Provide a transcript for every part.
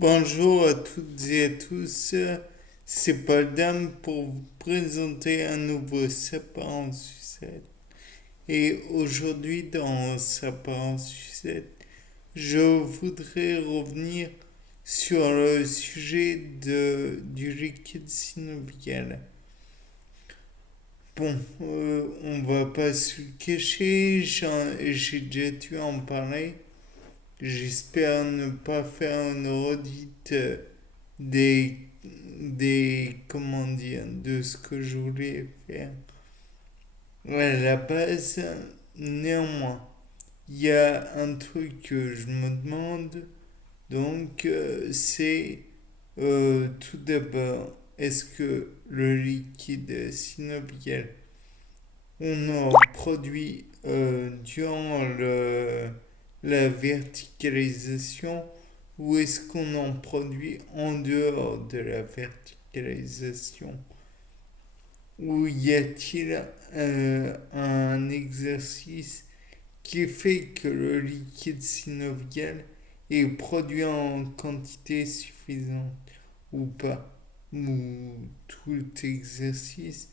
Bonjour à toutes et à tous, c'est Paul Dame pour vous présenter un nouveau sapin en sucette. Et aujourd'hui, dans sapin en sucette, je voudrais revenir sur le sujet du liquide synovial. Bon, on va pas se le cacher, j'ai déjà dû en parler. J'espère ne pas faire une redite des, comment dire, de ce que je voulais faire. Ouais, à la base, néanmoins, il y a un truc que je me demande, donc c'est tout d'abord, est-ce que le liquide synovial, on en produit durant la verticalisation ou est-ce qu'on en produit en dehors de la verticalisation? Ou y a-t-il un exercice qui fait que le liquide synovial est produit en quantité suffisante ou pas? Ou tout exercice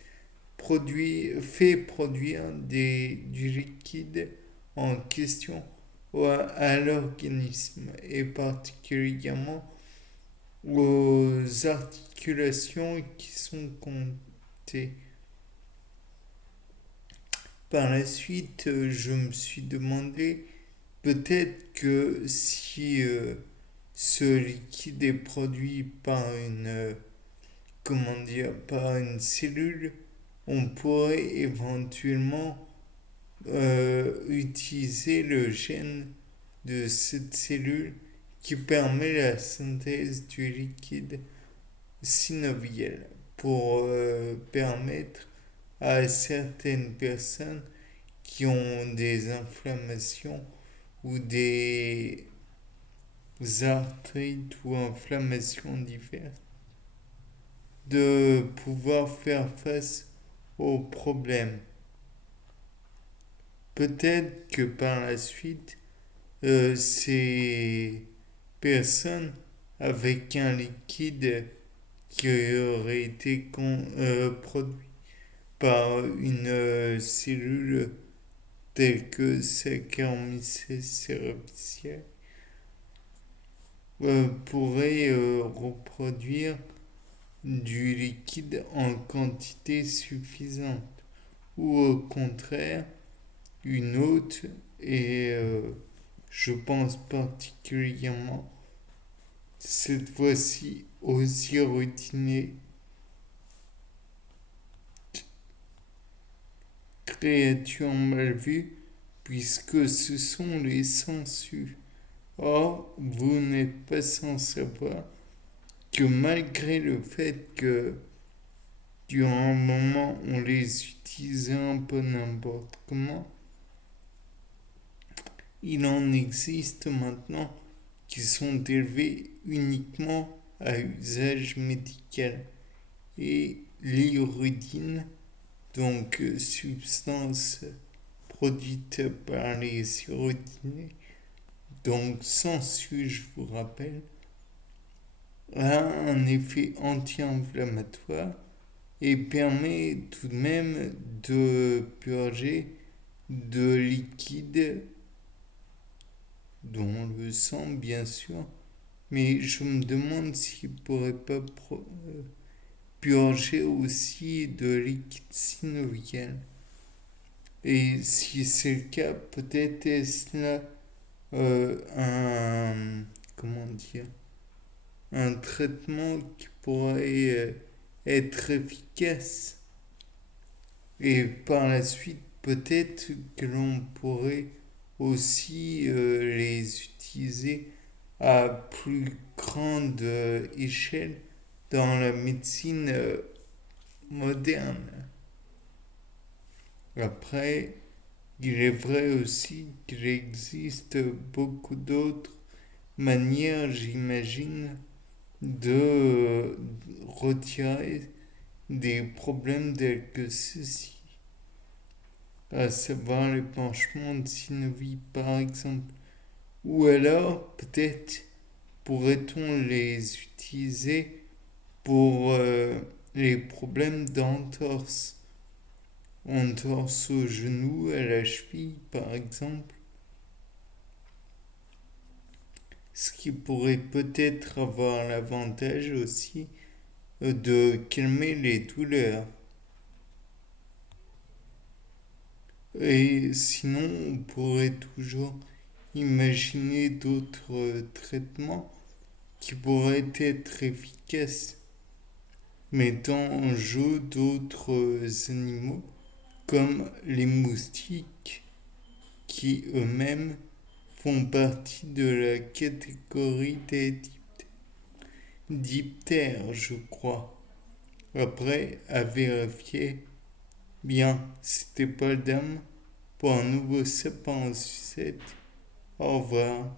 fait produire du liquide en question à l'organisme et particulièrement aux articulations qui sont comptées. Par la suite, je me suis demandé peut-être que si ce liquide est produit par comment dire, par une cellule, on pourrait éventuellement utiliser le gène de cette cellule qui permet la synthèse du liquide synovial pour permettre à certaines personnes qui ont des inflammations ou des arthrites ou inflammations diverses de pouvoir faire face aux problèmes. Peut-être que par la suite, ces personnes avec un liquide qui aurait été produit par une cellule telle que Saccharomyces cerevisiae pourrait reproduire du liquide en quantité suffisante ou au contraire une autre et je pense particulièrement cette fois-ci aux irodinés créatures mal vues puisque ce sont les sangsues. Or, vous n'êtes pas sans savoir que malgré le fait que durant un moment on les utilisait un peu n'importe comment, il en existe maintenant qui sont élevés uniquement à usage médical. Et l'iodine, donc substance produite par les iodinés, donc sangsues, je vous rappelle, a un effet anti-inflammatoire et permet tout de même de purger de liquide, dont le sang bien sûr, mais je me demande s'il ne pourrait pas purger aussi de liquide synovial. Et si c'est le cas, peut-être est-ce là comment dire, un traitement qui pourrait être efficace. Et par la suite, peut-être que l'on pourrait aussi les utiliser à plus grande échelle dans la médecine moderne. Après, il est vrai aussi qu'il existe beaucoup d'autres manières, j'imagine, de retirer des problèmes tels que ceci, à savoir l'épanchement de synovie par exemple, ou alors peut-être pourrait-on les utiliser pour les problèmes d'entorse? Entorse au genou, à la cheville par exemple, ce qui pourrait peut-être avoir l'avantage aussi de calmer les douleurs. Et sinon, on pourrait toujours imaginer d'autres traitements qui pourraient être efficaces, mettant en jeu d'autres animaux comme les moustiques qui eux-mêmes font partie de la catégorie des diptères, je crois. Après, à vérifier, bien, c'était pas le dame pour un nouveau sapin en sucette. Au revoir.